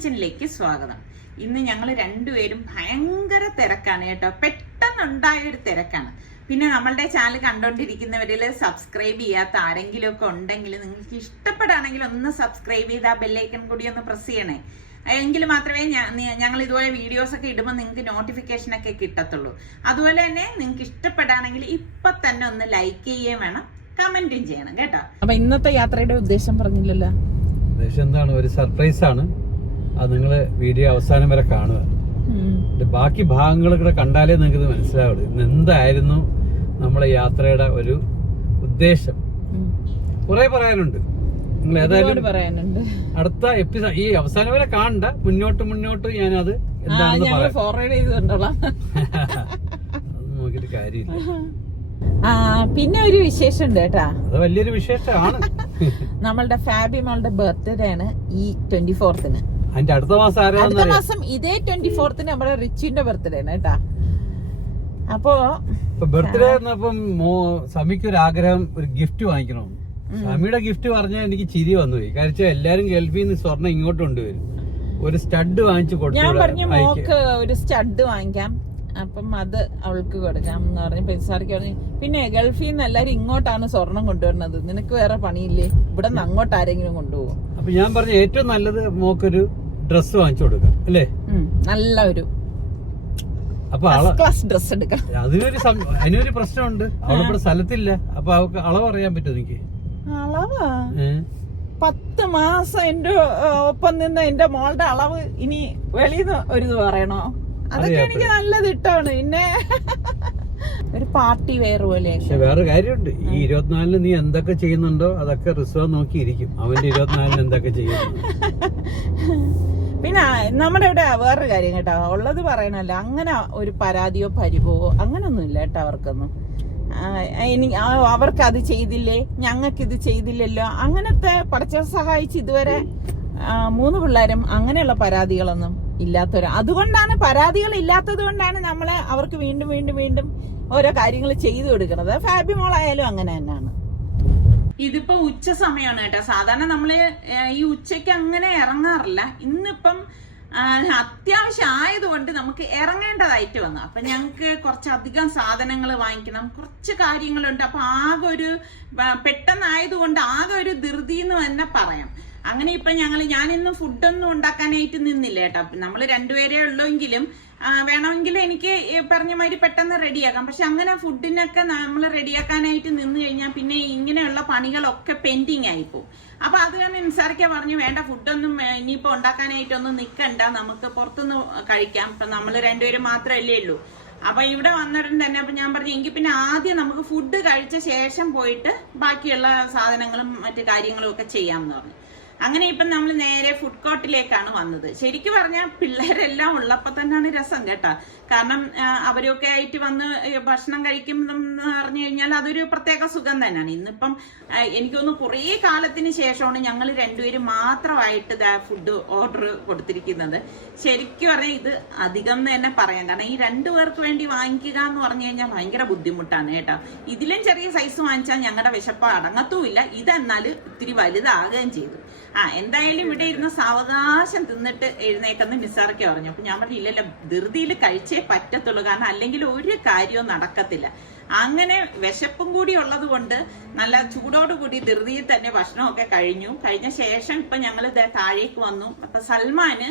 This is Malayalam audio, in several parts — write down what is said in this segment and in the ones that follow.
കിച്ചണിലേക്ക് സ്വാഗതം. ഇന്ന് ഞങ്ങൾ രണ്ടുപേരും ഭയങ്കര തിരക്കാണ് കേട്ടോ. പെട്ടെന്നുണ്ടായ ഒരു തിരക്കാണ്. പിന്നെ നമ്മളുടെ ചാനൽ കണ്ടോണ്ടിരിക്കുന്നവരിൽ സബ്സ്ക്രൈബ് ചെയ്യാത്ത ആരെങ്കിലും ഒക്കെ ഉണ്ടെങ്കിൽ നിങ്ങൾക്ക് ഇഷ്ടപ്പെടുകയാണെങ്കിൽ ഒന്ന് സബ്സ്ക്രൈബ് ചെയ്ത് ആ ബെല്ലൈക്കൺ കൂടി ഒന്ന് പ്രസ് ചെയ്യണേ. എങ്കിൽ മാത്രമേ ഞങ്ങൾ ഇതുപോലെ വീഡിയോസ് ഒക്കെ ഇടുമ്പോൾ നിങ്ങൾക്ക് നോട്ടിഫിക്കേഷൻ ഒക്കെ കിട്ടത്തുള്ളൂ. അതുപോലെ തന്നെ നിങ്ങൾക്ക് ഇഷ്ടപ്പെടുകയാണെങ്കിൽ ഇപ്പൊ തന്നെ ഒന്ന് ലൈക്ക് ചെയ്യുകയും വേണം, കമന്റും ചെയ്യണം കേട്ടോ. അപ്പൊ ഇന്നത്തെ യാത്രയുടെ ഉദ്ദേശം പറഞ്ഞില്ലല്ലോ. ഉദ്ദേശം എന്താണ്? ഒരു സർപ്രൈസ് ആണ്. അത് നിങ്ങള് വീഡിയോ അവസാനം വരെ കാണുക. ബാക്കി ഭാഗങ്ങൾ കൂടെ കണ്ടാലേ നിങ്ങൾക്ക് മനസ്സിലാവുള്ളൂ ഇന്ന് എന്തായിരുന്നു നമ്മളെ യാത്രയുടെ ഒരു ഉദ്ദേശം. കുറെ പറയാനുണ്ട്. നിങ്ങൾ ഏതായാലും അടുത്ത എപ്പിസോഡ് ഈ അവസാനം വരെ കാണണ്ട. മുന്നോട്ട് ഞാനത് എന്താണെന്ന് ഫോർവേഡ് ചെയ്തിട്ടുണ്ടോളാം. അത് നോക്കിയിട്ട് കാര്യമില്ല. പിന്നെ ഒരു വിശേഷം ഉണ്ട് കേട്ടാ. അത് വലിയൊരു വിശേഷമാണ്. നമ്മളുടെ ഫാബി മോളുടെ ബർത്ത്ഡേ ആണ് ഈ 24th. അതിന്റെ അടുത്ത മാസം ഇതേ 24th നമ്മുടെ റിച്ചുവിന്റെ ബർത്ത്ഡേ ആണ് കേട്ടാ. അപ്പൊ ബർത്ത്ഡേ വന്നപ്പം സമിക്ക് ഒരു ആഗ്രഹം, ഒരു ഗിഫ്റ്റ് വാങ്ങിക്കണം. സമിയുടെ ഗിഫ്റ്റ് പറഞ്ഞാൽ എനിക്ക് ചിരി വന്നുപോയി. കാരണം എല്ലാരും ഗൾഫിൽ നിന്ന് സ്വർണ്ണം ഇങ്ങോട്ട് കൊണ്ടുവരും. ഒരു സ്റ്റഡ് വാങ്ങിച്ചു കൊടുത്തു. ഞാൻ പറഞ്ഞു മോക്ക് ഒരു സ്റ്റഡ് വാങ്ങിക്കാം, അപ്പം അത് അവൾക്ക് കൊടുക്കാം എന്ന് പറഞ്ഞു. പെൻസാർക്ക് പറഞ്ഞു പിന്നെ ഗൾഫിൽ നിന്ന് എല്ലാരും ഇങ്ങോട്ടാണ് സ്വർണം കൊണ്ടുവരുന്നത്, നിനക്ക് വേറെ പണിയില്ലേ, ഇവിടെ നിന്ന് അങ്ങോട്ട് ആരെങ്കിലും കൊണ്ടുപോകും. അപ്പൊ ഞാൻ പറഞ്ഞു ഏറ്റവും നല്ലത് മോക്കൊരു ഡ്രസ് വാങ്ങിച്ചു കൊടുക്കാം അല്ലേ. നല്ല ഒരു ക്ലാസ് ഡ്രസ് എടുക്കാം. അതിനൊരു പ്രശ്നമുണ്ട്. അവളിവിടെ സ്ഥലത്തില്ല. അപ്പൊ അവൾക്ക് അളവ് അറിയാൻ പറ്റും എനിക്ക്. അളവാ 10 മാസം എന്റെ ഒപ്പം നിന്ന് എന്റെ മോളുടെ അളവ് ഇനി വെളിയിൽ ഒരു പറയണോ? അതൊക്കെ എനിക്ക് നല്ലത് ഇട്ടാണ്. പിന്നെ ഒരു പാർട്ടി വെയർ പോലെ. പക്ഷെ വേറെ കാര്യമുണ്ട്. ഈ 24-ന് നീ എന്തൊക്കെ ചെയ്യുന്നുണ്ടോ അതൊക്കെ റിസർവ് നോക്കിയിരിക്കും. അവന്റെ 24-ന് എന്തൊക്കെ ചെയ്യുന്നു. പിന്നെ നമ്മുടെ ഇവിടെ വേറൊരു കാര്യം കേട്ടോ, ഉള്ളത് പറയണല്ലോ, അങ്ങനെ ഒരു പരാതിയോ പരിഭവോ അങ്ങനൊന്നും ഇല്ല കേട്ടോ അവർക്കൊന്നും. അവർക്ക് അത് ചെയ്തില്ലേ, ഞങ്ങൾക്ക് ഇത് ചെയ്തില്ലല്ലോ, അങ്ങനത്തെ പഠിച്ച സഹായിച്ച് ഇതുവരെ 3 പിള്ളേരും അങ്ങനെയുള്ള പരാതികളൊന്നും ഇല്ലാത്തവരാ. അതുകൊണ്ടാണ് പരാതികൾ ഇല്ലാത്തത് കൊണ്ടാണ് നമ്മളെ അവർക്ക് വീണ്ടും വീണ്ടും വീണ്ടും ഓരോ കാര്യങ്ങൾ ചെയ്തു കൊടുക്കുന്നത്. ഫാബി മോളായാലും അങ്ങനെ തന്നെയാണ്. ഇതിപ്പോ ഉച്ച സമയമാണ് കേട്ടോ. സാധാരണ നമ്മള് ഈ ഉച്ചയ്ക്ക് അങ്ങനെ ഇറങ്ങാറില്ല. ഇന്നിപ്പം അത്യാവശ്യം ആയതുകൊണ്ട് നമുക്ക് ഇറങ്ങേണ്ടതായിട്ട് വന്നു. അപ്പൊ ഞങ്ങക്ക് കുറച്ചധികം സാധനങ്ങൾ വാങ്ങിക്കണം, കുറച്ച് കാര്യങ്ങളുണ്ട്. അപ്പൊ ആകെ ഒരു പെട്ടെന്നായതുകൊണ്ട് ആകെ ഒരു ധൃതി എന്ന് തന്നെ പറയാം. അങ്ങനെ ഇപ്പൊ ഞാനിന്ന് ഫുഡൊന്നും ഉണ്ടാക്കാനായിട്ട് നിന്നില്ല കേട്ടോ. നമ്മൾ രണ്ടുപേരേ ഉള്ളെങ്കിലും വേണമെങ്കിൽ എനിക്ക് പറഞ്ഞ മാതിരി പെട്ടെന്ന് റെഡിയാക്കാം. പക്ഷെ അങ്ങനെ ഫുഡിനൊക്കെ നമ്മൾ റെഡിയാക്കാനായിട്ട് നിന്ന് കഴിഞ്ഞാൽ പിന്നെ ഇങ്ങനെയുള്ള പണികളൊക്കെ പെൻഡിങ് ആയിപ്പോവും. അപ്പൊ അത് കാരണം നിസാറിക്ക പറഞ്ഞു വേണ്ട, ഫുഡൊന്നും ഇനിയിപ്പോ ഉണ്ടാക്കാനായിട്ടൊന്നും നിക്കണ്ട, നമുക്ക് പുറത്തുനിന്ന് കഴിക്കാം. ഇപ്പൊ നമ്മൾ രണ്ടുപേരും മാത്രമല്ലേ ഉള്ളൂ. അപ്പൊ ഇവിടെ വന്നിട്ട് തന്നെ അപ്പൊ ഞാൻ പറഞ്ഞു എങ്കിൽ പിന്നെ ആദ്യം നമുക്ക് ഫുഡ് കഴിച്ച ശേഷം പോയിട്ട് ബാക്കിയുള്ള സാധനങ്ങളും മറ്റു കാര്യങ്ങളും ഒക്കെ ചെയ്യാമെന്ന് പറഞ്ഞു. അങ്ങനെ ഇപ്പം നമ്മൾ നേരെ ഫുഡ് കോർട്ടിലേക്കാണ് വന്നത്. ശരിക്കും പറഞ്ഞാൽ പിള്ളേരെല്ലാം ഉള്ളപ്പോൾ തന്നെയാണ് രസം കേട്ടോ. കാരണം അവരൊക്കെ ആയിട്ട് വന്ന് ഭക്ഷണം കഴിക്കും എന്ന് പറഞ്ഞു കഴിഞ്ഞാൽ അതൊരു പ്രത്യേക സുഖം തന്നെയാണ്. ഇന്നിപ്പം എനിക്കൊന്ന് കുറേ കാലത്തിന് ശേഷമാണ് ഞങ്ങൾ രണ്ടുപേരും മാത്രമായിട്ട് ഫുഡ് ഓർഡർ കൊടുത്തിരിക്കുന്നത്. ശരിക്കും പറഞ്ഞാൽ ഇത് അധികം എന്ന് തന്നെ പറയാം. കാരണം ഈ 2 പേർക്ക് വേണ്ടി വാങ്ങിക്കുക എന്ന് പറഞ്ഞു കഴിഞ്ഞാൽ ഭയങ്കര ബുദ്ധിമുട്ടാണ് കേട്ടോ. ഇതിലും ചെറിയ സൈസ് വാങ്ങിച്ചാൽ ഞങ്ങളുടെ വിശപ്പ് അടങ്ങത്തുമില്ല. ഇതെന്നാൽ ഇത്തിരി വലുതാകുകയും ചെയ്തു. എന്തായാലും ഇവിടെ ഇരുന്ന് സാവകാശം തിന്നിട്ട് എഴുന്നേക്കെന്ന് നിസാർക്ക് പറഞ്ഞു. അപ്പൊ ഞാൻ പറഞ്ഞു ഇല്ലല്ല, ധൃതിയിൽ കഴിച്ചേ പറ്റത്തുള്ളൂ, കാരണം അല്ലെങ്കിൽ ഒരു കാര്യവും നടക്കത്തില്ല. അങ്ങനെ വിശപ്പും കൂടി ഉള്ളത് കൊണ്ട് നല്ല ചൂടോടുകൂടി ധൃതിയിൽ തന്നെ ഭക്ഷണമൊക്കെ കഴിഞ്ഞ ശേഷം ഇപ്പൊ ഞങ്ങൾ താഴേക്ക് വന്നു. അപ്പൊ സൽമാന്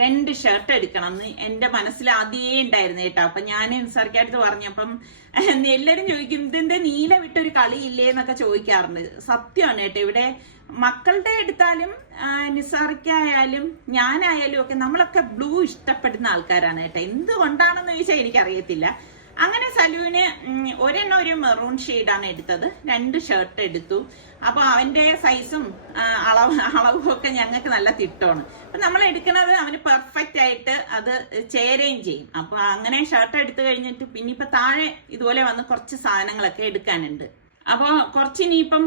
2 ഷർട്ട് എടുക്കണം എന്ന് എന്റെ മനസ്സിൽ ആദ്യമേ ഉണ്ടായിരുന്നു കേട്ടോ. അപ്പൊ ഞാൻ നിസാർക്കടുത്ത് പറഞ്ഞു. അപ്പം എല്ലാരും ചോദിക്കും ഇതെന്താ നീല വിട്ടൊരു കളിയില്ലേ എന്നൊക്കെ ചോദിക്കാറുണ്ട്. സത്യമാണ് കേട്ടോ. ഇവിടെ മക്കളുടെ എടുത്താലും നിസാറിക്കായാലും ഞാനായാലും ഒക്കെ നമ്മളൊക്കെ ബ്ലൂ ഇഷ്ടപ്പെടുന്ന ആൾക്കാരാണ് കേട്ടോ. എന്തുകൊണ്ടാണെന്ന് ചോദിച്ചാൽ എനിക്കറിയത്തില്ല. അങ്ങനെ സലുവിന് ഒരെണ്ണം ഒരു മെറൂൺ ഷെയ്ഡാണ് എടുത്തത്. 2 ഷർട്ട് എടുത്തു. അപ്പൊ അവന്റെ സൈസും അളവും ഒക്കെ ഞങ്ങൾക്ക് നല്ല തിട്ടമാണ്. അപ്പൊ നമ്മൾ എടുക്കുന്നത് അവന് പെർഫെക്റ്റ് ആയിട്ട് അത് ചേരുകയും ചെയ്യും. അപ്പൊ അങ്ങനെ ഷർട്ട് എടുത്തു കഴിഞ്ഞിട്ട് പിന്നെ ഇപ്പൊ താഴെ ഇതുപോലെ വന്ന് കുറച്ച് സാധനങ്ങളൊക്കെ എടുക്കാനുണ്ട്. അപ്പൊ കുറച്ച് ഇനിയിപ്പം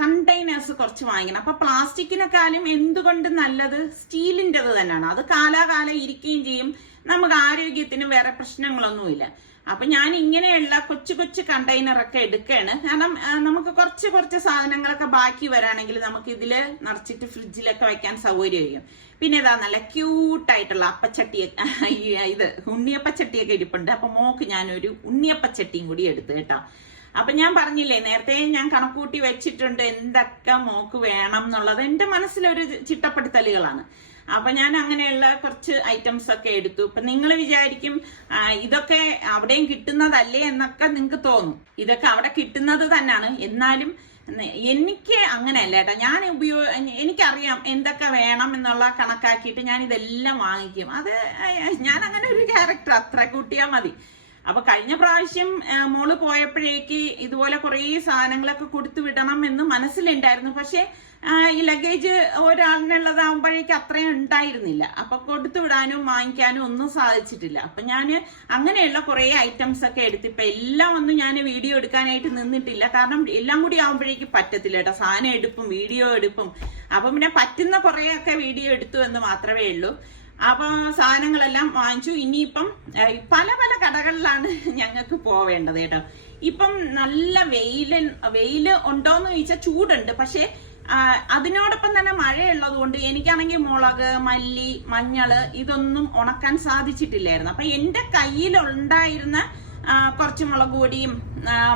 കണ്ടെയ്നേഴ്സ് കുറച്ച് വാങ്ങിക്കണം. അപ്പൊ പ്ലാസ്റ്റിക്കിനെക്കാളും എന്തുകൊണ്ട് നല്ലത് സ്റ്റീലിൻ്റെത് തന്നെയാണ്. അത് കാലാകാലം ഇരിക്കുകയും ചെയ്യും, നമുക്ക് ആരോഗ്യത്തിന് വേറെ പ്രശ്നങ്ങളൊന്നുമില്ല. അപ്പൊ ഞാൻ ഇങ്ങനെയുള്ള കൊച്ചു കൊച്ചു കണ്ടെയ്നറൊക്കെ എടുക്കുകയാണ്. കാരണം നമുക്ക് കുറച്ച് സാധനങ്ങളൊക്കെ ബാക്കി വരാണെങ്കിൽ നമുക്ക് ഇതില് നിറച്ചിട്ട് ഫ്രിഡ്ജിലൊക്കെ വെക്കാൻ സൗകര്യമായിരിക്കും. പിന്നെ ഇതാ നല്ല ക്യൂട്ടായിട്ടുള്ള അപ്പച്ചട്ടി, ഇത് ഉണ്ണിയപ്പച്ചട്ടിയൊക്കെ ഇരിപ്പുണ്ട്. അപ്പൊ മോക്ക് ഞാനൊരു ഉണ്ണിയപ്പച്ചട്ടിയും കൂടി എടുത്തു കേട്ടോ. അപ്പൊ ഞാൻ പറഞ്ഞില്ലേ നേരത്തെ ഞാൻ കണക്കൂട്ടി വെച്ചിട്ടുണ്ട് എന്തൊക്കെ മോക്ക് വേണം എന്നുള്ളത്. എന്റെ മനസ്സിലൊരു ചിട്ടപ്പെടുത്തലുകളാണ്. അപ്പൊ ഞാൻ അങ്ങനെയുള്ള കുറച്ച് ഐറ്റംസ് ഒക്കെ എടുത്തു. ഇപ്പൊ നിങ്ങൾ വിചാരിക്കും ഇതൊക്കെ അവിടെയും കിട്ടുന്നതല്ലേ എന്നൊക്കെ നിങ്ങൾക്ക് തോന്നും. ഇതൊക്കെ അവിടെ കിട്ടുന്നത് തന്നെയാണ്. എന്നാലും എനിക്ക് അങ്ങനെയല്ല കേട്ടോ. ഞാൻ എനിക്കറിയാം എന്തൊക്കെ വേണം എന്നുള്ള കണക്കാക്കിയിട്ട് ഞാൻ ഇതെല്ലാം വാങ്ങിക്കും. അത് ഞാൻ അങ്ങനെ ഒരു ക്യാരക്ടർ, അത്ര കൂട്ടിയാൽ മതി. അപ്പൊ കഴിഞ്ഞ പ്രാവശ്യം മോള് പോയപ്പോഴേക്ക് ഇതുപോലെ കുറേ സാധനങ്ങളൊക്കെ കൊടുത്തു വിടണം എന്ന് മനസ്സിലുണ്ടായിരുന്നു. പക്ഷെ ഈ ലഗേജ് ഒരാളിനുള്ളതാകുമ്പോഴേക്ക് അത്രയും ഉണ്ടായിരുന്നില്ല. അപ്പൊ കൊടുത്തു വിടാനും വാങ്ങിക്കാനും ഒന്നും സാധിച്ചിട്ടില്ല. അപ്പൊ ഞാൻ അങ്ങനെയുള്ള കുറെ ഐറ്റംസ് ഒക്കെ എടുത്ത് ഇപ്പൊ എല്ലാം ഒന്നും ഞാൻ വീഡിയോ എടുക്കാനായിട്ട് നിന്നിട്ടില്ല. കാരണം എല്ലാം കൂടി ആകുമ്പോഴേക്ക് പറ്റത്തില്ല കേട്ടോ. സാധനം എടുപ്പും വീഡിയോ എടുപ്പും. അപ്പൊ പിന്നെ പറ്റുന്ന കുറേയൊക്കെ വീഡിയോ എടുത്തു എന്ന് മാത്രമേ ഉള്ളൂ. അപ്പൊ സാധനങ്ങളെല്ലാം വാങ്ങിച്ചു. ഇനിയിപ്പം പല പല കടകളിലാണ് ഞങ്ങൾക്ക് പോവേണ്ടത് കേട്ടോ. ഇപ്പം നല്ല വെയില് ഉണ്ടോന്ന് ചോദിച്ചാൽ ചൂടുണ്ട്. പക്ഷെ അതിനോടൊപ്പം തന്നെ മഴയുള്ളത് കൊണ്ട് എനിക്കാണെങ്കിൽ മുളക്, മല്ലി, മഞ്ഞള് ഇതൊന്നും ഉണക്കാൻ സാധിച്ചിട്ടില്ലായിരുന്നു. അപ്പൊ എന്റെ കയ്യിലുണ്ടായിരുന്ന കുറച്ച് മുളക് പൊടിയും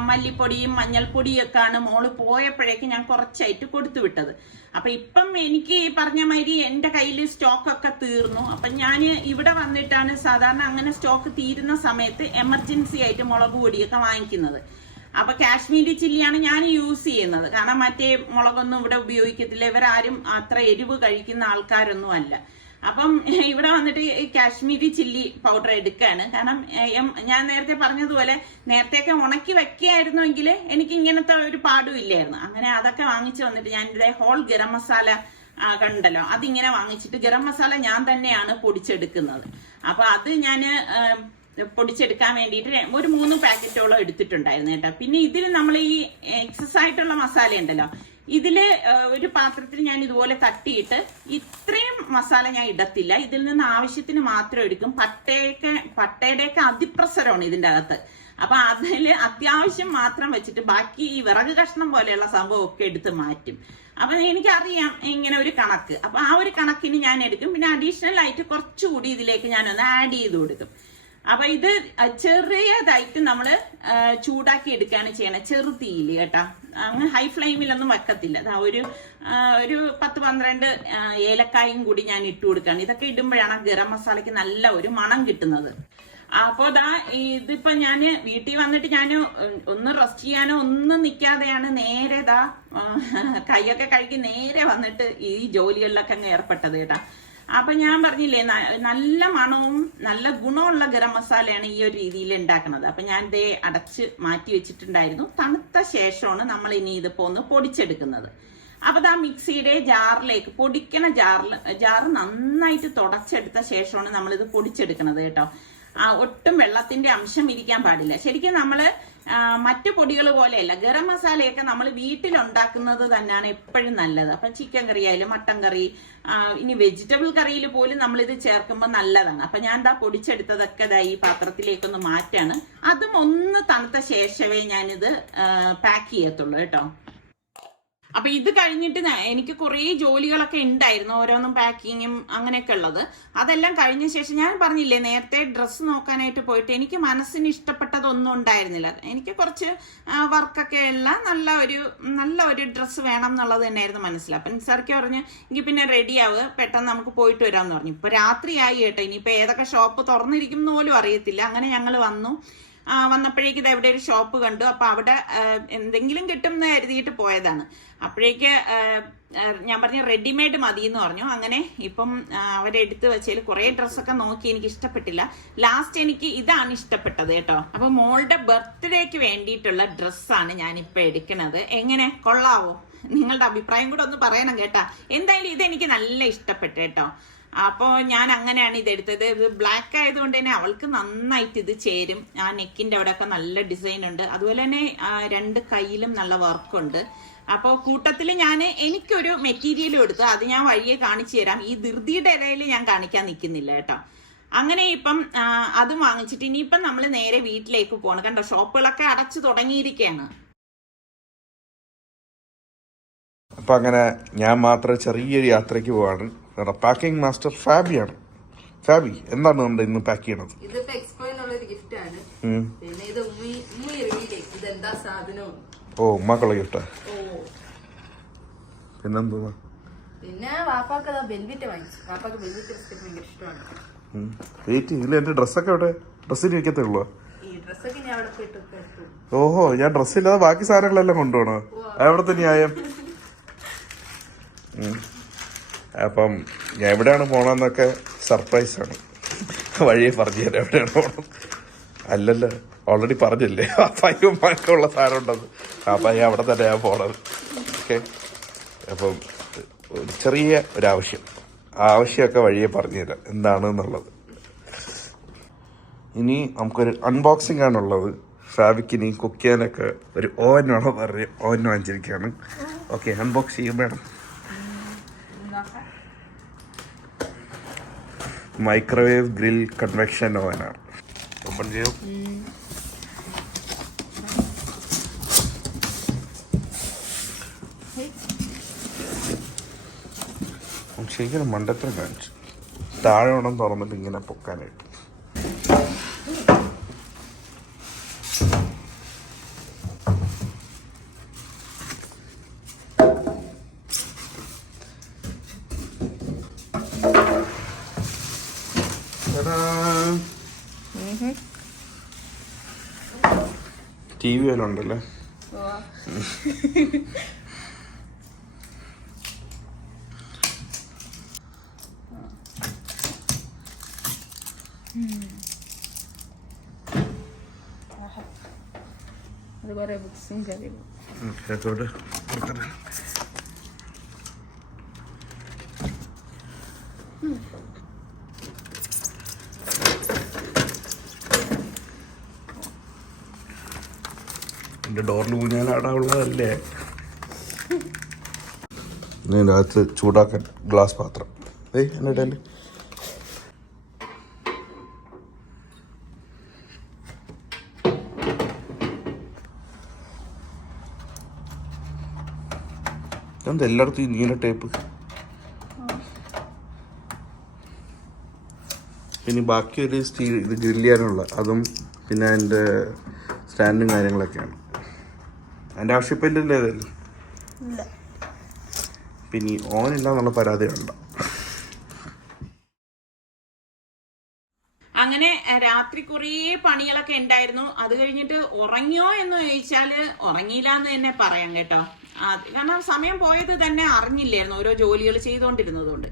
മല്ലിപ്പൊടിയും മഞ്ഞൾപ്പൊടിയൊക്കെയാണ് മോള് പോയപ്പോഴേക്ക് ഞാൻ കുറച്ചായിട്ട് കൊടുത്തു വിട്ടത്. അപ്പൊ ഇപ്പം എനിക്ക് ഈ പറഞ്ഞ മാതിരി എന്റെ കയ്യിൽ സ്റ്റോക്കൊക്കെ തീർന്നു. അപ്പൊ ഞാൻ ഇവിടെ വന്നിട്ടാണ് സാധാരണ അങ്ങനെ സ്റ്റോക്ക് തീരുന്ന സമയത്ത് എമർജൻസി ആയിട്ട് മുളക് പൊടിയൊക്കെ വാങ്ങിക്കുന്നത്. അപ്പൊ കാശ്മീരി ചില്ലിയാണ് ഞാൻ യൂസ് ചെയ്യുന്നത്. കാരണം മറ്റേ മുളകൊന്നും ഇവിടെ ഉപയോഗിക്കത്തില്ല. ഇവരാരും അത്ര എരിവ് കഴിക്കുന്ന ആൾക്കാരൊന്നും അല്ല. അപ്പം ഇവിടെ വന്നിട്ട് കാശ്മീരി ചില്ലി പൗഡർ എടുക്കാണ്. കാരണം ഞാൻ നേരത്തെ പറഞ്ഞതുപോലെ നേരത്തെയൊക്കെ ഉണക്കി വെക്കുകയായിരുന്നുവെങ്കിൽ എനിക്ക് ഇങ്ങനത്തെ ഒരു പാടും ഇല്ലായിരുന്നു. അങ്ങനെ അതൊക്കെ വാങ്ങിച്ചു വന്നിട്ട് ഞാൻ ഇവിടെ ഹോൾ ഗരം മസാല കണ്ടല്ലോ, അതിങ്ങനെ വാങ്ങിച്ചിട്ട് ഗരം മസാല ഞാൻ തന്നെയാണ് പൊടിച്ചെടുക്കുന്നത്. അപ്പൊ അത് ഞാൻ പൊടിച്ചെടുക്കാൻ വേണ്ടിയിട്ട് ഒരു 3 പാക്കറ്റോളം എടുത്തിട്ടുണ്ടായിരുന്നു കേട്ടോ. പിന്നെ ഇതിൽ നമ്മൾ ഈ എക്സസ് ആയിട്ടുള്ള മസാല ഉണ്ടല്ലോ, ഇതില് ഒരു പാത്രത്തിൽ ഞാൻ ഇതുപോലെ തട്ടിയിട്ട് ഇത്രയും മസാല ഞാൻ ഇടത്തില്ല. ഇതിൽ നിന്ന് ആവശ്യത്തിന് മാത്രം എടുക്കും. പട്ടയുടെയൊക്കെ അതിപ്രസരമാണ് ഇതിന്റെ അകത്ത്. അപ്പൊ അതിൽ അത്യാവശ്യം മാത്രം വെച്ചിട്ട് ബാക്കി ഈ വിറക് കഷ്ണം പോലെയുള്ള സംഭവം ഒക്കെ എടുത്ത് മാറ്റും. അപ്പൊ എനിക്കറിയാം ഇങ്ങനെ ഒരു കണക്ക്. അപ്പൊ ആ ഒരു കണക്കിന് ഞാൻ എടുക്കും. പിന്നെ അഡീഷണൽ ആയിട്ട് കുറച്ചുകൂടി ഇതിലേക്ക് ഞാനൊന്ന് ആഡ് ചെയ്ത് കൊടുക്കും. അപ്പൊ ഇത് ചെറിയതായിട്ട് നമ്മള് ചൂടാക്കി എടുക്കുകയാണ് ചെയ്യണത്, ചെറുതീയിൽ കേട്ടാ. അങ്ങ് ഹൈ ഫ്ലെയിമിലൊന്നും വെക്കത്തില്ല. ഒരു 10-12 ഏലക്കായും കൂടി ഞാൻ ഇട്ട് കൊടുക്കുകയാണ്. ഇതൊക്കെ ഇടുമ്പോഴാണ് ഗരം മസാലയ്ക്ക് നല്ല ഒരു മണം കിട്ടുന്നത്. അപ്പൊ ഇതിപ്പോ ഞാന് വീട്ടിൽ വന്നിട്ട് ഞാന് ഒന്ന് റെസ്റ്റ് ചെയ്യാനോ ഒന്നും നിൽക്കാതെയാണ് നേരെ കൈയൊക്കെ കഴുകി നേരെ വന്നിട്ട് ഈ ജോലികളിലൊക്കെ അങ്ങ് ഏർപ്പെട്ടത് കേട്ടാ. അപ്പൊ ഞാൻ പറഞ്ഞില്ലേ നല്ല മണവും നല്ല ഗുണമുള്ള ഗരം മസാലയാണ് ഈ ഒരു രീതിയിൽ ഉണ്ടാക്കുന്നത്. അപ്പൊ ഞാൻ ഇതേ അടച്ച് മാറ്റി വെച്ചിട്ടുണ്ടായിരുന്നു. തണുത്ത ശേഷമാണ് നമ്മൾ ഇനി ഇതിപ്പോ ഒന്ന് പൊടിച്ചെടുക്കുന്നത്. അപ്പൊ മിക്സിയുടെ ജാറിലേക്ക് പൊടിക്കണ ജാറ് നന്നായിട്ട് തുടച്ചെടുത്ത ശേഷമാണ് നമ്മളിത് പൊടിച്ചെടുക്കുന്നത് കേട്ടോ. ഒട്ടും വെള്ളത്തിന്റെ അംശം ഇരിക്കാൻ പാടില്ല. ശരിക്കും നമ്മള് മറ്റു പൊടികൾ പോലെയല്ല, ഗരം മസാലയൊക്കെ നമ്മൾ വീട്ടിലുണ്ടാക്കുന്നത് തന്നെയാണ് എപ്പോഴും നല്ലത്. അപ്പൊ ചിക്കൻ കറി ആയാലും മട്ടൻ കറി, ഇനി വെജിറ്റബിൾ കറിയിൽ പോലും നമ്മളിത് ചേർക്കുമ്പോൾ നല്ലതാണ്. അപ്പൊ ഞാൻ പൊടിച്ചെടുത്തതൊക്കെ ഈ പാത്രത്തിലേക്കൊന്ന് മാറ്റാണ്. അതും ഒന്ന് തണുത്ത ശേഷമേ ഞാനിത് പാക്ക് ചെയ്യത്തുള്ളൂ കേട്ടോ. അപ്പൊ ഇത് കഴിഞ്ഞിട്ട് എനിക്ക് കുറേ ജോലികളൊക്കെ ഉണ്ടായിരുന്നു, ഓരോന്നും പാക്കിങ്ങും അങ്ങനെയൊക്കെ ഉള്ളത്. അതെല്ലാം കഴിഞ്ഞ ശേഷം ഞാൻ പറഞ്ഞില്ലേ നേരത്തെ ഡ്രസ്സ് നോക്കാനായിട്ട് പോയിട്ട് എനിക്ക് മനസ്സിന് ഇഷ്ടപ്പെട്ടതൊന്നും ഉണ്ടായിരുന്നില്ല. എനിക്ക് കുറച്ച് വർക്കൊക്കെ ഉള്ള നല്ല ഒരു ഡ്രസ്സ് വേണം എന്നുള്ളത് തന്നെയായിരുന്നു മനസ്സിൽ. അപ്പൊ നിസാർക്ക് പറഞ്ഞു എനിക്ക് പിന്നെ റെഡി ആവുക, പെട്ടെന്ന് നമുക്ക് പോയിട്ട് വരാമെന്ന് പറഞ്ഞു. ഇപ്പൊ രാത്രിയായി കേട്ടോ. ഇനിയിപ്പോ ഏതൊക്കെ ഷോപ്പ് തുറന്നിരിക്കും എന്ന് പോലും അറിയത്തില്ല. അങ്ങനെ ഞങ്ങൾ വന്നപ്പോഴേക്ക് ഇത് എവിടെ ഒരു ഷോപ്പ് കണ്ടു. അപ്പൊ അവിടെ എന്തെങ്കിലും കിട്ടും എന്ന് കരുതിയിട്ട് പോയതാണ്. അപ്പോഴേക്ക് ഞാൻ പറഞ്ഞു റെഡിമെയ്ഡ് മതി എന്ന് പറഞ്ഞു. അങ്ങനെ ഇപ്പം അവരെടുത്ത് വെച്ചതിൽ കുറെ ഡ്രസ്സൊക്കെ നോക്കി, എനിക്ക് ഇഷ്ടപ്പെട്ടില്ല. ലാസ്റ്റ് എനിക്ക് ഇതാണ് ഇഷ്ടപ്പെട്ടത് കേട്ടോ. അപ്പൊ മോളുടെ ബർത്ത്ഡേക്ക് വേണ്ടിയിട്ടുള്ള ഡ്രസ്സാണ് ഞാനിപ്പോ എടുക്കുന്നത്. എങ്ങനെ, കൊള്ളാവോ? നിങ്ങളുടെ അഭിപ്രായം കൂടെ ഒന്ന് പറയണം കേട്ടാ. എന്തായാലും ഇതെനിക്ക് നല്ല ഇഷ്ടപ്പെട്ടു കേട്ടോ. അപ്പോൾ ഞാൻ അങ്ങനെയാണ് ഇതെടുത്തത്. ഇത് ബ്ലാക്ക് ആയതുകൊണ്ട് തന്നെ അവൾക്ക് നന്നായിട്ട് ഇത് ചേരും. ആ നെക്കിന്റെ അവിടെയൊക്കെ നല്ല ഡിസൈൻ ഉണ്ട്. അതുപോലെ തന്നെ 2 കൈയിലും നല്ല വർക്കുണ്ട്. അപ്പോൾ കൂട്ടത്തിൽ എനിക്കൊരു മെറ്റീരിയലും എടുത്തു. അത് ഞാൻ വഴിയെ കാണിച്ചു തരാം. ഈ ധൃതിയുടെ ഇടയിൽ ഞാൻ കാണിക്കാൻ നിൽക്കുന്നില്ല കേട്ടോ. അങ്ങനെ ഇപ്പം അതും വാങ്ങിച്ചിട്ട് ഇനിയിപ്പം നമ്മൾ നേരെ വീട്ടിലേക്ക് പോകണം. കണ്ടോ, ഷോപ്പുകളൊക്കെ അടച്ചു തുടങ്ങിയിരിക്കുകയാണ്. അപ്പൊ അങ്ങനെ ഞാൻ മാത്രം ചെറിയൊരു യാത്രയ്ക്ക് പോവാണ്. Packing master ഫാബിയാണ്. ഫാബി, എന്താണ് നമ്മുടെ ഇന്ന് പാക്ക് ചെയ്യണത്? ഇതിപ്പോ എക്സ്പോ എന്നുള്ളൊരു ഗിഫ്റ്റ് ആണ്. പിന്നെ ഇത് ഇതെന്താ സാധനം? ഓ, ഉമ്മാക്കുള്ള ഗിഫ്റ്റാ. പിന്നെന്താ? പിന്നെ വാപ്പാക്ക് ബെൽവിറ്റ് വാങ്ങിച്ചു. വാപ്പാക്ക് ബെൽവിറ്റ് ബിസ്ക്കറ്റ് ഭയങ്കര ഇഷ്ടമാണ്. വെയിറ്റ്, ഇതിൽ എന്റെ ഡ്രസ്സൊക്കെ എവിടെ? ഡ്രസ്സിന് ഇരിക്കത്തേ ഉള്ളൂ. ഈ ഡ്രസ്സൊക്കെ ഞാൻ അവിടെ പോയിട്ട് എടുത്തു. ഓഹോ, ഞാൻ ഡ്രസ്സില്ലാതെ ബാക്കി സാധനങ്ങളെല്ലാം കൊണ്ടുപോകണോ? അതെവിടത്തെ ന്യായം? അപ്പം ഞാൻ എവിടെയാണ് പോണെന്നൊക്കെ സർപ്രൈസ് ആണ്. വഴിയെ പറഞ്ഞു തരാം എവിടെയാണ് പോണം. അല്ലല്ലോ, ഓൾറെഡി പറഞ്ഞില്ലേ അപ്പായ്ക്കുള്ള സാധനം ഉണ്ടെന്ന്. അപ്പം ഞാൻ അവിടെ തന്നെ ഞാൻ പോണത്. ഓക്കെ, അപ്പം ഒരു ചെറിയ ആവശ്യമൊക്കെ വഴിയെ പറഞ്ഞു തരാം എന്താണെന്നുള്ളത്. ഇനി നമുക്കൊരു അൺബോക്സിംഗ് ആണുള്ളത്. ഫാബിക്ക് ഇനി കുക്ക് ചെയ്യാനൊക്കെ ഒരു ഓവൻ വേണോ പറഞ്ഞ് ഓവൻ വാങ്ങിച്ചിരിക്കുകയാണ്. ഓക്കെ, അൺബോക്സ് ചെയ്യും വേണം. മൈക്രോവേവ് ഗ്രിൽ കൺവെക്ഷൻ ഓവനാണ്. ഓപ്പൺ ചെയ്യും. ശരിക്കും മണ്ടത്തിൽ കാണിച്ചു. താഴെ വേണം തുറന്നിട്ട് ഇങ്ങനെ പൊക്കാനായിട്ട്. TV വല്ലതും ഉണ്ടല്ലേ? അതുപോലെ ബുക്സും കാര്യങ്ങളും. എൻ്റെ ഡോറിൽ ഊഞ്ഞാലാടാനുള്ളതല്ലേ? ഇതിനകത്ത് ചൂടാക്കാൻ ഗ്ലാസ് പാത്രം. എന്നിട്ട് എന്താ എല്ലായിടത്തും നീല ടേപ്പ്? ഇനി ബാക്കി ഒരു സ്റ്റീൽ ഇത് ഗ്രില്ല് ചെയ്യാനുള്ള അതും പിന്നെ അതിൻ്റെ സ്റ്റാൻഡും കാര്യങ്ങളൊക്കെയാണ്. അതിൻ്റെ ആവശ്യമില്ലല്ലേ ഏതായാലും. പിന്നെ ഓനില്ല എന്നുള്ള പരാതി വേണ്ട. അങ്ങനെ രാത്രി കുറേ പണികളൊക്കെ ഉണ്ടായിരുന്നു. അത് കഴിഞ്ഞിട്ട് ഉറങ്ങിയോ എന്ന് ചോദിച്ചാൽ ഉറങ്ങിയില്ല എന്ന് തന്നെ പറയാം കേട്ടോ. കാരണം സമയം പോയത് തന്നെ അറിഞ്ഞില്ലായിരുന്നു, ഓരോ ജോലികൾ ചെയ്തുകൊണ്ടിരുന്നതുകൊണ്ട്.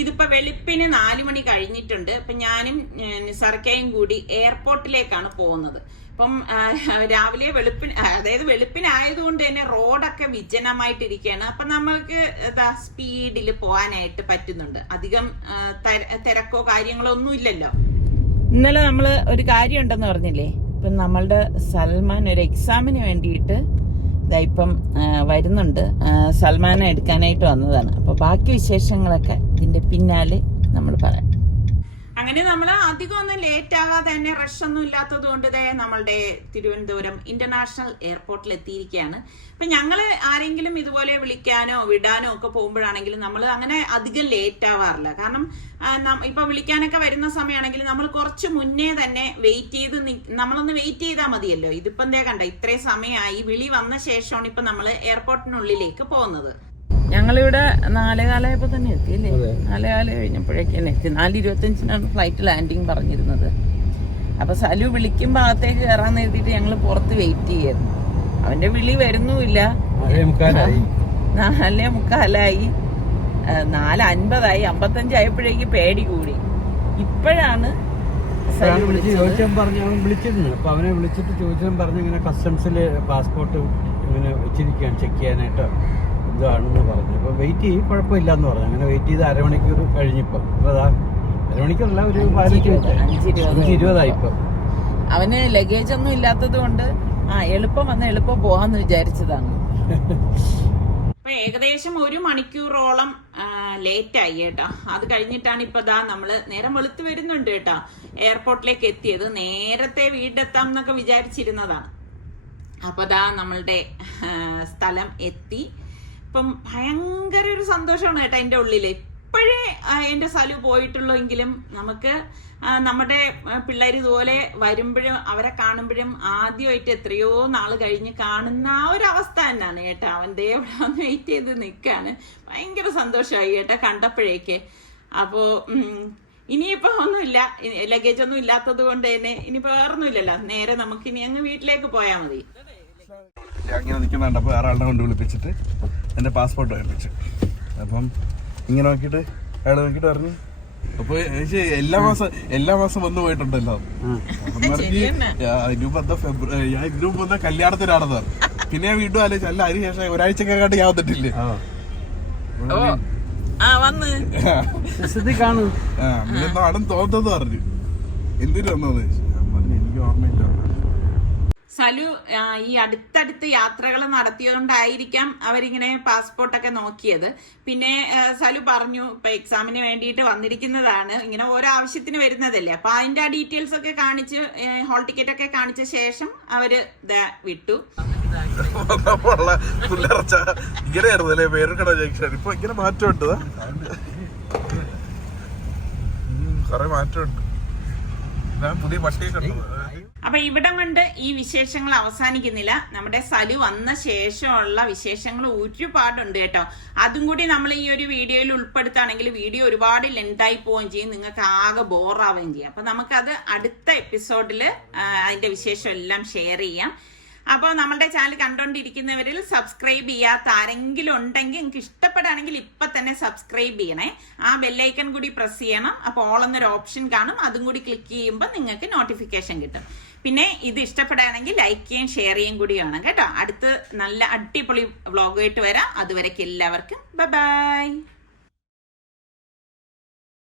ഇതിപ്പോ വെളുപ്പിന് 4 മണി കഴിഞ്ഞിട്ടുണ്ട്. അപ്പൊ ഞാനും നിസാർക്കയും കൂടി എയർപോർട്ടിലേക്കാണ് പോകുന്നത്. അപ്പം രാവിലെ വെളുപ്പിനായതുകൊണ്ട് തന്നെ റോഡൊക്കെ വിജനമായിട്ടിരിക്കുകയാണ്. അപ്പം നമ്മൾക്ക് സ്പീഡിൽ പോകാനായിട്ട് പറ്റുന്നുണ്ട്. അധികം തിരക്കോ കാര്യങ്ങളോ ഒന്നും ഇല്ലല്ലോ. ഇന്നലെ നമ്മൾ ഒരു കാര്യം ഉണ്ടെന്ന് പറഞ്ഞില്ലേ? ഇപ്പം നമ്മളുടെ സൽമാൻ ഒരു എക്സാമിന് വേണ്ടിയിട്ട് ഇപ്പം വരുന്നുണ്ട്. സൽമാനെ എടുക്കാനായിട്ട് വന്നതാണ്. അപ്പോൾ ബാക്കി വിശേഷങ്ങളൊക്കെ ഇതിൻ്റെ പിന്നാലെ നമ്മൾ പറയാം. അങ്ങനെ നമ്മൾ അധികം ഒന്നും ലേറ്റ് ആകാതെ തന്നെ റഷ് ഒന്നും ഇല്ലാത്തത് കൊണ്ട് നമ്മളുടെ തിരുവനന്തപുരം ഇന്റർനാഷണൽ എയർപോർട്ടിൽ എത്തിയിരിക്കുകയാണ്. അപ്പൊ ഞങ്ങള് ആരെങ്കിലും ഇതുപോലെ വിളിക്കാനോ വിടാനോ ഒക്കെ പോകുമ്പോഴാണെങ്കിലും നമ്മൾ അങ്ങനെ അധികം ലേറ്റ് ആവാറില്ല. കാരണം ഇപ്പൊ വിളിക്കാനൊക്കെ വരുന്ന സമയമാണെങ്കിൽ നമ്മൾ കുറച്ച് മുന്നേ തന്നെ നമ്മളൊന്ന് വെയിറ്റ് ചെയ്താൽ മതിയല്ലോ. ഇതിപ്പോ എന്തേ കണ്ട ഇത്രയും സമയമായി, വിളി വന്ന ശേഷമാണ് ഇപ്പൊ നമ്മൾ എയർപോർട്ടിനുള്ളിലേക്ക് പോകുന്നത്. ഞങ്ങളിവിടെ 4:15 തന്നെ എത്തിയല്ലേ? 4:15 കഴിഞ്ഞപ്പോഴേക്കും എത്തി. 4:25 ഫ്ലൈറ്റ് ലാൻഡിങ് പറഞ്ഞിരുന്നത്. അപ്പൊ സലു വിളിക്കുമ്പോ അകത്തേക്ക് കയറാൻ എഴുതിയിട്ട് ഞങ്ങൾ പുറത്ത് വെയിറ്റ് ചെയ്യായിരുന്നു. അവന്റെ വിളി വരുന്നുമില്ല. 4:45 4:50 55 ആയപ്പോഴേക്ക് പേടി കൂടി. ഇപ്പോഴാണ് വിളിച്ചിരുന്നു. അപ്പൊ അവനെ വിളിച്ചിട്ട് ചോദിച്ചതും പറഞ്ഞു ഇങ്ങനെ കസ്റ്റംസില് പാസ്പോർട്ട് ഇങ്ങനെ വെച്ചിരിക്കുകയാണ് ചെക്ക് ചെയ്യാനായിട്ട് ഇതാണെന്ന് പറഞ്ഞു. അപ്പൊ വെയിറ്റ് ചെയ്യും, കുഴപ്പമില്ല എന്ന് പറഞ്ഞു. അങ്ങനെ വെയിറ്റ് ചെയ്ത് അരമണിക്കൂർ കഴിഞ്ഞിപ്പോ അരമണിക്കൂറല്ല, ഒരു 5:20 ഇപ്പൊ. അവന് ലഗേജ് ഒന്നും ഇല്ലാത്തത് കൊണ്ട് എളുപ്പം വന്ന് എളുപ്പം പോവാന്ന് വിചാരിച്ചതാണ്. അപ്പൊ ഏകദേശം 1 മണിക്കൂറോളം ലേറ്റായി കേട്ടോ. അത് കഴിഞ്ഞിട്ടാണ് ഇപ്പൊ നമ്മള് നേരം വെളുത്ത് വരുന്നുണ്ട് കേട്ടോ എയർപോർട്ടിലേക്ക് എത്തിയത്. നേരത്തെ വീടെത്താം എന്നൊക്കെ വിചാരിച്ചിരുന്നതാണ്. അപ്പൊ നമ്മളുടെ സ്ഥലം എത്തി. ഇപ്പം ഭയങ്കര ഒരു സന്തോഷമാണ് കേട്ടോ എൻ്റെ ഉള്ളില്. ഇപ്പോഴേ എൻ്റെ സലു പോയിട്ടുള്ളെങ്കിലും നമുക്ക് നമ്മുടെ പിള്ളേർ ഇതുപോലെ വരുമ്പോഴും അവരെ കാണുമ്പോഴും ആദ്യമായിട്ട് എത്രയോ നാള് കഴിഞ്ഞ് കാണുന്ന ആ ഒരു അവസ്ഥ തന്നെയാണ് കേട്ടോ. അവൻ ഇവിടെ വന്ന് വെയിറ്റ് ചെയ്ത് നിൽക്കാണ്. ഭയങ്കര സന്തോഷമായി കേട്ടോ കണ്ടപ്പോഴേക്ക്. അപ്പോ ഇനിയിപ്പോ ഒന്നുമില്ല, ലഗേജ് ഒന്നും ഇല്ലാത്തത് കൊണ്ട് തന്നെ ഇനിയിപ്പോ വേറൊന്നുമില്ലല്ലോ. നേരെ നമുക്ക് ഇനി അങ്ങ് വീട്ടിലേക്ക് പോയാൽ മതി. അങ്ങനെ നിൽക്കുന്നുണ്ട്. അപ്പോൾ വേറെ ആളുടെ കൊണ്ട് വിളിപ്പിച്ചിട്ട് എൻ്റെ പാസ്പോർട്ട് വേർപ്പിച്ചു. അപ്പം ഇങ്ങനെ നോക്കിയിട്ട് അയാൾ നോക്കിയിട്ട് പറഞ്ഞു, അപ്പൊ എല്ലാ മാസം വന്നു പോയിട്ടുണ്ടല്ലോ. ഇതിനു മുമ്പ് കല്യാണത്തിനാണെന്ന്. പിന്നെ വീണ്ടും ആലോചിച്ചു, അല്ല അതിന് ശേഷം ഒരാഴ്ചക്കെ കണ്ട് ഞാൻ വന്നിട്ടില്ലേ. ആണെന്ന് തോന്നുന്നത് പറഞ്ഞു. എന്തിനു വന്നത് ഞാൻ പറഞ്ഞു എനിക്ക് ഓർമ്മയില്ല. സലു ഈ അടുത്തടുത്ത് യാത്രകൾ നടത്തിയതുകൊണ്ടായിരിക്കാം അവരിങ്ങനെ പാസ്പോർട്ടൊക്കെ നോക്കിയത്. പിന്നെ സലു പറഞ്ഞു ഇപ്പൊ എക്സാമിന് വേണ്ടിയിട്ട് വന്നിരിക്കുന്നതാണ്, ഇങ്ങനെ ഓരോ ആവശ്യത്തിന് വരുന്നതല്ലേ. അപ്പൊ അതിന്റെ ഡീറ്റെയിൽസ് ഒക്കെ കാണിച്ച് ഹോൾ ടിക്കറ്റ് ഒക്കെ കാണിച്ച ശേഷം അവര് വിട്ടു. ഇങ്ങനെയായിരുന്നല്ലേ പേരുകട ജംഗ്ഷൻ. ഇപ്പൊ ഇങ്ങനെ മാറ്റമുണ്ട്, കൊറേ മാറ്റമുണ്ട്. പുതിയ പട്ടിയൊക്കെ ഉണ്ട്. അപ്പൊ ഇവിടം കൊണ്ട് ഈ വിശേഷങ്ങൾ അവസാനിക്കുന്നില്ല. നമ്മുടെ സലു വന്ന ശേഷമുള്ള വിശേഷങ്ങൾ ഒരുപാടുണ്ട് കേട്ടോ. അതും കൂടി നമ്മൾ ഈ ഒരു വീഡിയോയിൽ ഉൾപ്പെടുത്തുകയാണെങ്കിൽ വീഡിയോ ഒരുപാട് ലെങ്തായി പോവുകയും ചെയ്യും, നിങ്ങൾക്ക് ആകെ ബോറാവുകയും ചെയ്യും. അപ്പൊ നമുക്കത് അടുത്ത എപ്പിസോഡിൽ അതിന്റെ വിശേഷം എല്ലാം ഷെയർ ചെയ്യാം. അപ്പോൾ നമ്മുടെ ചാനൽ കണ്ടോണ്ടിരിക്കുന്നവരിൽ സബ്സ്ക്രൈബ് ചെയ്യാത്ത ആരെങ്കിലും ഉണ്ടെങ്കിൽ നിങ്ങൾക്ക് ഇഷ്ടപ്പെടുകയാണെങ്കിൽ ഇപ്പൊ തന്നെ സബ്സ്ക്രൈബ് ചെയ്യണേ. ആ ബെല്ലൈക്കൺ കൂടി പ്രസ് ചെയ്യണം. അപ്പോൾ ഓൾ എന്നൊരു ഓപ്ഷൻ കാണും, അതും കൂടി ക്ലിക്ക് ചെയ്യുമ്പോൾ നിങ്ങൾക്ക് നോട്ടിഫിക്കേഷൻ കിട്ടും. പിന്നെ ഇത് ഇഷ്ടപ്പെടുകയാണെങ്കിൽ ലൈക്ക് ചെയ്യും ഷെയർ ചെയ്യും കൂടി വേണം കേട്ടോ. അടുത്ത് നല്ല അടിപൊളി വ്ളോഗായിട്ട് വരാം. അതുവരേക്കും എല്ലാവർക്കും ബൈ ബൈ.